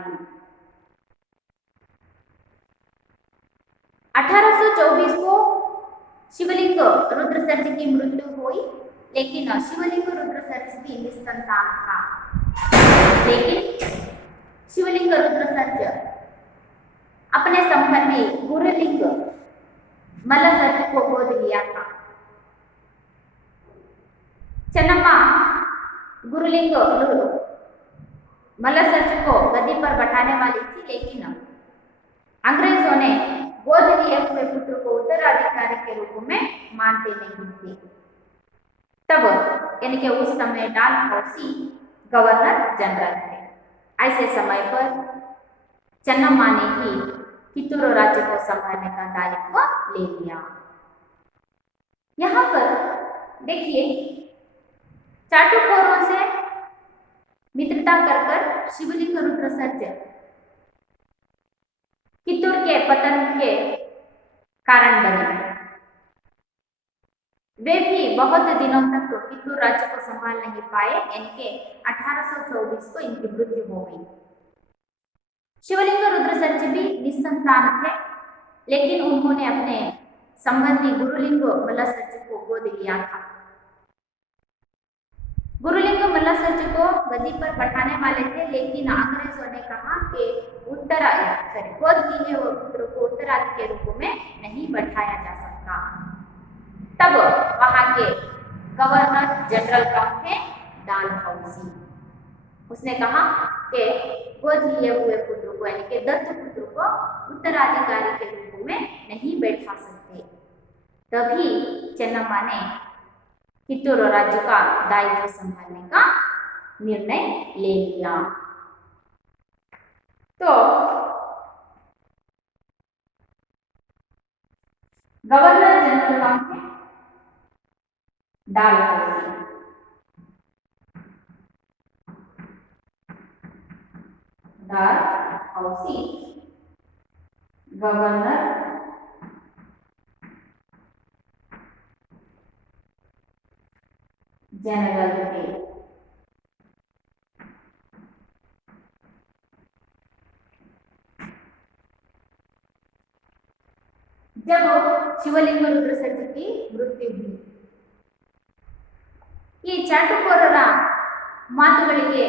1824 को शिवलिंग रुद्रसर्ज की मृत्यु हुई, लेकिन शिवलिंग रुद्रसर्ज भी निसंतान था। लेकिन शिवलिंग रुद्रसर्ज अपने संबंधी गुरुलिंग मल्लसर्ज को गोद लिया था। चेन्नम्मा गुरुलिंग मल्लसर्ज को गद्दी पर बैठाने वाली थी, लेकिन अंग्रेजों ने गोद लिए हुए पुत्र को उत्तराधिकारी के रूप में मानते नहीं थे। तब यानी कि उस समय डालहौसी गवर्नर जनरल थे। ऐसे समय पर चेन्नम्मा ने ही कित्तूर राज्य को संभालने का दायित्व ले लिया। यहाँ पर देखिए, चाटुकोरों से मित्रता कर शिवलिंग रुद्रसर्ज कित्तूर के पतन के कारण बने। वे भी बहुत दिनों तक कित्तूर राज्य को संभाल नहीं पाए, यानी कि 1824 को इनकी मृत्यु हो गई। शिवलिंग रुद्रसर्ज भी निसंतान थे, लेकिन उन्होंने अपने संबंधी गुरुलिंग मल्लसर्ज को गोद लिया था। गुरुलिंग मल्लसर्ज को गद्दी पर बैठाने वाले थे, लेकिन अंग्रेजों ने कहा कि गोद लिए हुए पुत्र को उत्तराधिकारी के रूप में नहीं बैठाया जा सकता। सका। तब वहां के गवर्नर जनरल कौन थे? डालहौसी। उसने कहा कि गोद लिए हुए पुत्र को यानी कि दत्त पुत्र को उत्तराधिकारी के रूप में नहीं बैठा सकते। तभी चन्नम्मा ने कित्तूर राज्य का दायित्व संभालने का निर्णय ले लिया। तो गवर्नर जनरल कौन थे? डालहौसी। डालहौसी गवर्नर जनरल थे। जब ಶಿವಲಿಂಗ ರುದ್ರ ಸರ್ಜಿ ಮೃತ್ಯು हुई, ಈ ಚಾಟುಕೋರರ ಮಾತುಗಳಿಗೆ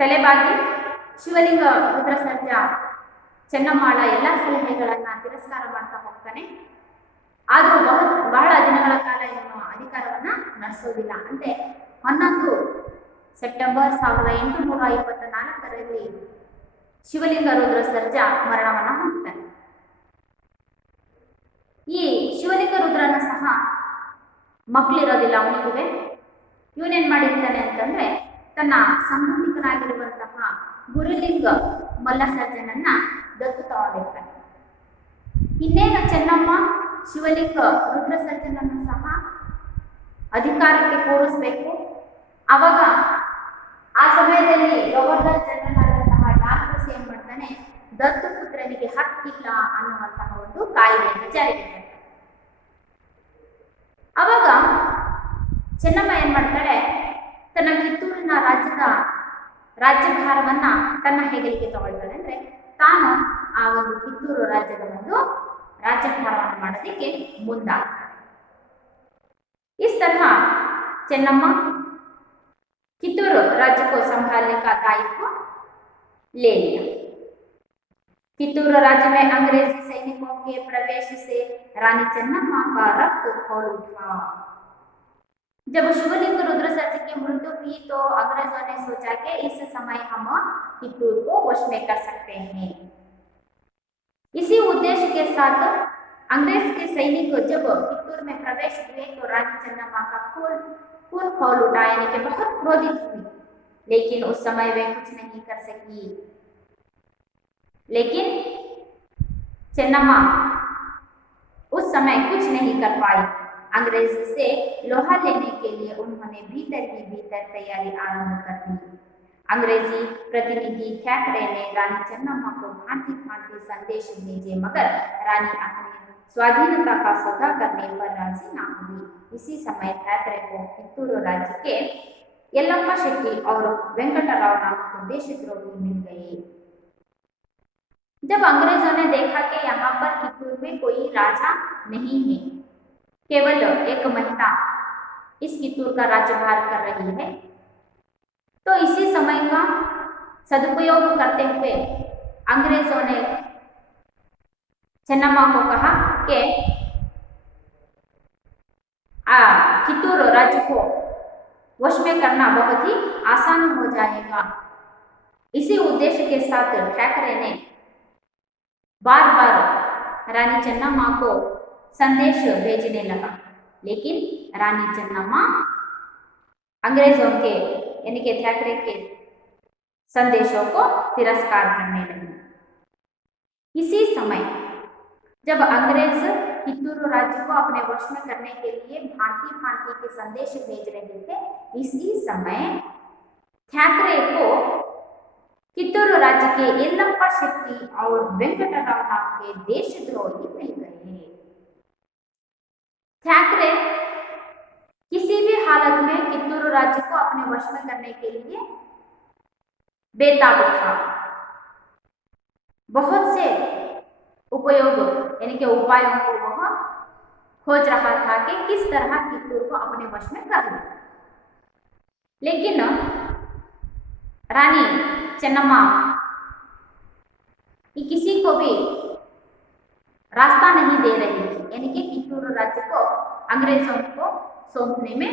ತಲೆಬಾಗಿ ಶಿವಲಿಂಗ ರುದ್ರ ಸರ್ಜ ಚೆನ್ನಮ್ಮಾಳ ಎಲ್ಲ ಸಲಹೆಗಳನ್ನ ತಿರಸ್ಕಾರ ಮಾಡ್ತಾ ಹೋಗ್ತಾನೆ. ಆದರೂ ಬಹಳ ದಿನಗಳ ಕಾಲ ಇವನು ಅಧಿಕಾರವನ್ನ ನಡೆಸೋದಿಲ್ಲ. ಅಂದ್ರೆ 11 ಸೆಪ್ಟೆಂಬರ್ 1824ರಲ್ಲಿ ಶಿವಲಿಂಗ ರುದ್ರ ಸರ್ಜ ಮರಣವನ್ನ ಹೊಂದುತ್ತಾನೆ. ಈ ಶಿವಲಿಂಗ ರುದ್ರನ ಸಹ ಮಕ್ಕಳಿರೋದಿಲ್ಲ ಅವನಿಗೂ. ಇವನೇನ್ ಮಾಡಿರ್ತಾನೆ ಅಂತಂದ್ರೆ ತನ್ನ ಸಂಬಂಧಿಕನಾಗಿರುವಂತಹ ಗುರುಲಿಂಗ ಮಲ್ಲ ಸರ್ಜನನ್ನ ದತ್ತು ತಗೊಂಡಿರ್ತಾನೆ. ಇನ್ನೇನು ಚೆನ್ನಮ್ಮ ಶಿವಲಿಂಗ ರುದ್ರ ಸರ್ಜನನ್ನು ಸಹ ಅಧಿಕಾರಕ್ಕೆ ಕೂರಿಸಬೇಕು. ಅವಾಗ ಆ ಸಮಯದಲ್ಲಿ ಗವರ್ನರ್ ಜನರಲ್ ಆದಂತಹ ಡಾಲ್ಹೌಸಿ ಏನ್ ಮಾಡ್ತಾನೆ, ದತ್ತು ಪುತ್ರನಿಗೆ ಹಕ್ಕಿಲ್ಲ ಅನ್ನುವಂತಹ ಒಂದು ಕಾಯ್ದೆಯನ್ನು ಜಾರಿಗೆ ತರ್ತಾನೆ. ಅವಾಗ ಚೆನ್ನಮ್ಮ ಏನ್ ಮಾಡ್ತಾಳೆ, ತನ್ನ ಕಿತ್ತೂರಿನ ರಾಜ್ಯಭಾರವನ್ನ ತನ್ನ ಹೆಗಲಿಗೆ ತಗೊಳ್ತಾಳೆ. ಅಂದ್ರೆ ತಾನು ಆ ಒಂದು ಕಿತ್ತೂರು ರಾಜ್ಯದ ಒಂದು ರಾಜ್ಯಭಾರವನ್ನು ಮಾಡೋದಕ್ಕೆ ಮುಂದಾಗ್ತಾಳೆ. इस तरह चन्नम्मा कित्तूर राज्य को संभालने का दायित्व ले लिया। कित्तूर राज्य में अंग्रेजी सैनिकों के प्रवेश से रानी चन्नम्मा का रक्त खौल उठा। जब शिवलिंग रुद्र सर्ज की मृत्यु हुई तो अंग्रेजों ने सोचा कि इस समय हम कित्तूर को वश में कर सकते हैं। इसी उद्देश्य के साथ अंग्रेज के सैनिक जब कित्तूर में प्रवेश हुए तो रानी चन्नम्मा का खून खौल उठा, यानी कि बहुत क्रोधित हुई। लेकिन उस समय वे कुछ नहीं कर सकी। लेकिन चन्नम्मा उस समय कुछ नहीं कर पाई। अंग्रेज से लोहा लेने के लिए उन्होंने भीतर ही भीतर तैयारी आरंभ कर दी। अंग्रेजी प्रतिनिधि थैकरे ने रानी चन्नम्मा को भांति भांति संदेश भेजे, मगर रानी अपनी स्वाधीनता का सौदा करने पर राजी न हुई। इसी समय थैकरे को कित्तूर राज्य के यल्लप्पा शेट्टी और वेंकटराव नामक देशद्रोही मिल गए। जब अंग्रेजों ने देखा कि यहाँ पर कित्तूर में कोई राजा नहीं है, केवल एक महिला इस कित्तूर का राज्यभार कर रही है, तो इसी समय का सदुपयोग करते हुए अंग्रेजों ने चन्नम्मा को कहा कि कित्तूर राज्य को वश में करना बहुत ही आसान हो जाएगा। इसी उद्देश्य के साथ थैकरे ने बार बार रानी चन्नम्मा को संदेश भेजने लगा, लेकिन रानी चन्नम्मा अंग्रेजों के यानी कि थैकरे के संदेशों को तिरस्कार करने लगी। इसी समय जब अंग्रेज कित्तूर राज्य को अपने वश में करने के लिए भांति भांति के संदेश भेज रहे थे, इसी समय थैकरे को कित्तूर राज्य के यल्लप्पा शेट्टी और वेंकटराव नाम के देशद्रोही मिल गए। थैकरे किसी भी हालत में कित्तूर राज्य को अपने वश में करने के लिए बेताब था। बहुत से उपयोग यानी कि उपायों को वह खोज रहा था कि किस तरह कित्तूर को अपने वश में कर ले। लेकिन रानी चन्नम्मा किसी को भी रास्ता नहीं दे रही थी, यानी कि कित्तूर राज्य को अंग्रेजों को सौंपने में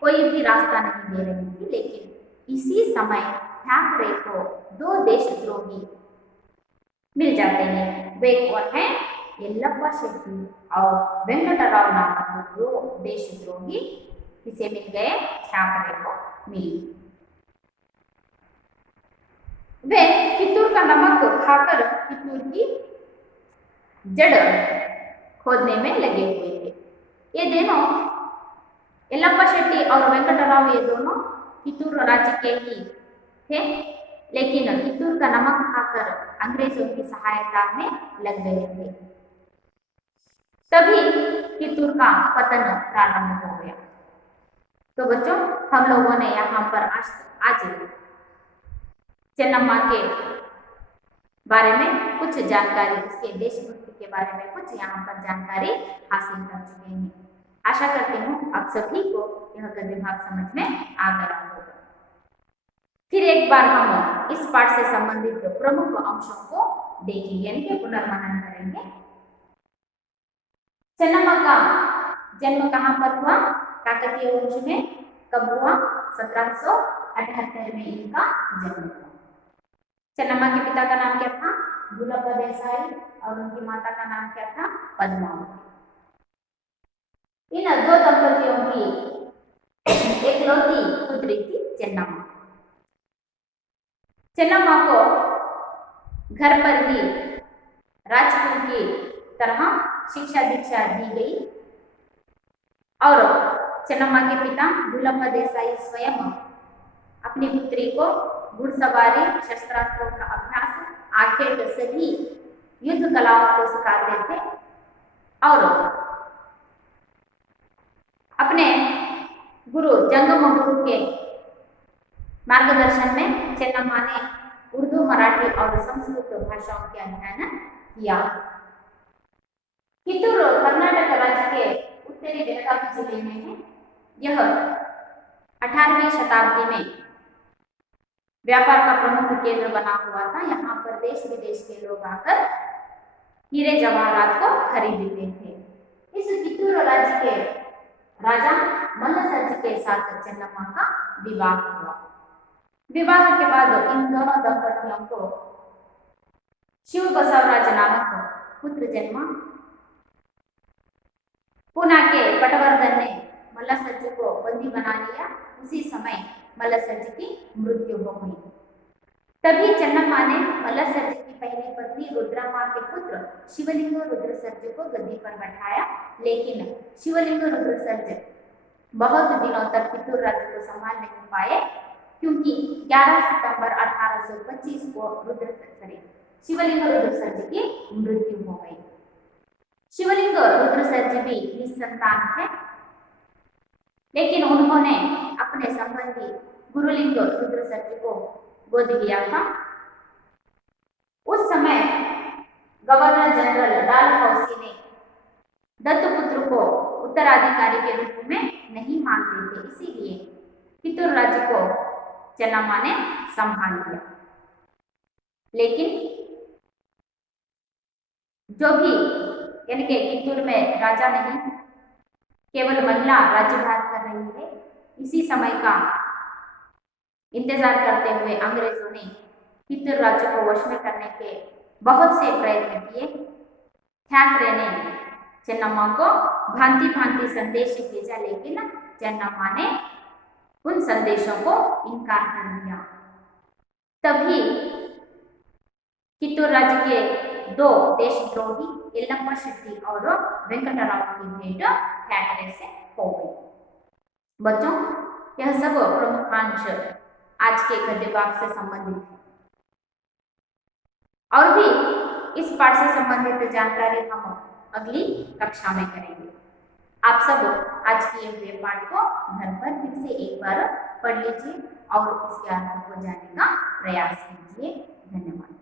कोई भी रास्ता नहीं दे रही थी। लेकिन इसी समय ठाकरे को दो देशद्रोही मिल जाते हैं। वे कौन है? येल्लप्पा शेट्टी और वेंकटराव नामक दो देशद्रोही किसे मिल गए? ठाकरे को मिली। वे कित्तूर का नमक खाकर कित्तूर की जड़ खोदने में लगे हुए थे। ये दोनों येल्लप्पा शेट्टी और वेंकटराव, ये दोनों कित्तूर राज्य के ही थे, लेकिन कित्तूर का नमक खाकर अंग्रेजों की सहायता में लग गए थे। तभी कित्तूर का पतन प्रारंभ हो गया। तो बच्चों, हम लोगों ने यहाँ पर आज चेन्नम्मा के बारे में कुछ जानकारी, उसके देशभक्ति के बारे में कुछ यहाँ पर जानकारी हासिल कर चुके हैं। आशा करती हूँ आप सभी को यह गद्य भाग समझ में आ गया होगा। फिर एक बार हम इस पाठ से संबंधित प्रमुख अंशों को देखेंगे, यानी कि पुनर्मनन करेंगे। चेन्नम्मा का जन्म कहाँ पर हुआ? काकतीय वंश में। कब हुआ? 1778 में इनका जन्म हुआ। चेन्नम्मा के पिता का नाम क्या था? दुलप्पा देसाई, और उनकी माता का नाम क्या था? पद्मावती। इन दो दंपतियों की एकलौती पुत्री थी चेन्नम्मा। चेन्नम्मा को घर पर ही राजकुल की तरह शिक्षा दीक्षा दी गई और चेन्नम्मा के पिता दुलप्पा देसाई स्वयं अपनी पुत्री को घुड़सवारी, शस्त्रास्त्रों का अभ्यास, आखेट सभी युद्ध कलाओं को सिखाते थे और अपने गुरु जंगम गुरु के मार्गदर्शन में चेन्नम्मा ने उर्दू, मराठी और संस्कृत भाषाओं के अध्ययन किया। कित्तूर कर्नाटक राज्य के उत्तरी बेलगावी जिले में है। यह 18वीं शताब्दी में व्यापार का प्रमुख केंद्र बना हुआ था। यहाँ पर देश विदेश के लोग आकर हीरे जवाहरात को खरीदते थे। इस कित्तूर राज्य के राजा मल्लसर्ज के साथ चेन्नम्मा का विवाह हुआ। विवाह के बाद इन दोनों दंपतियों को शिव बसवराज नामक पुत्र जन्मा। पूना के पटवर्धन ने मल्लसर्ज को बंदी बना लिया। उसी समय मल्लसर्ज की मृत्यु हो गई। तभी चेन्नम्मा ने मल्लसर्ज की पहली पत्नी रुद्रम्मा के पुत्र शिवलिंग रुद्रसर्ज को गद्दी पर बैठाया, लेकिन शिवलिंग रुद्रसर्ज बहुत दिनों तक कित्तूर राज्य को संभाल नहीं पाए, क्योंकि 11 सितंबर 1825 को शिवलिंग रुद्रसर्ज की मृत्यु हो गई। शिवलिंग रुद्रसर्ज भी निसंतान थे, लेकिन उन्होंने अपने संबंधी गुरुलिंग रुद्रसर्ज को गोद लिया था। उस समय गवर्नर जनरल डालहौसी ने दत्तपुत्र को उत्तराधिकारी के रूप में नहीं मानते थे, इसीलिए कित्तूर राज्य को चेन्नम्मा ने संभाल लिया। लेकिन जो भी, यानी कि कित्तूर में राजा नहीं, केवल महिला राज्यभार कर रही है, इसी समय का इंतजार करते हुए अंग्रेजों ने कित्तूर राज्य को वश में करने के बहुत से प्रयत्न किए। ठाकरे ने चेन्नम्मा को भांति भांति संदेश भेजा, लेकिन चेन्नम्मा ने उन संदेशों को इनकार कर दिया। तभी कित्तूर राज्य के दो देशद्रोही येल्लप्पा शेट्टी और वेंकटराव की भेंट ठाकरे से हो गई। बच्चों, यह सब प्रमुखांश आज के गद्य भाग से संबंधित है। और भी इस पाठ से संबंधित जानकारी हम अगली कक्षा में करेंगे। आप सब आज किए हुए पाठ को घर पर फिर से एक बार पढ़ लीजिए और इसके अर्थ को जानने का प्रयास कीजिए। धन्यवाद।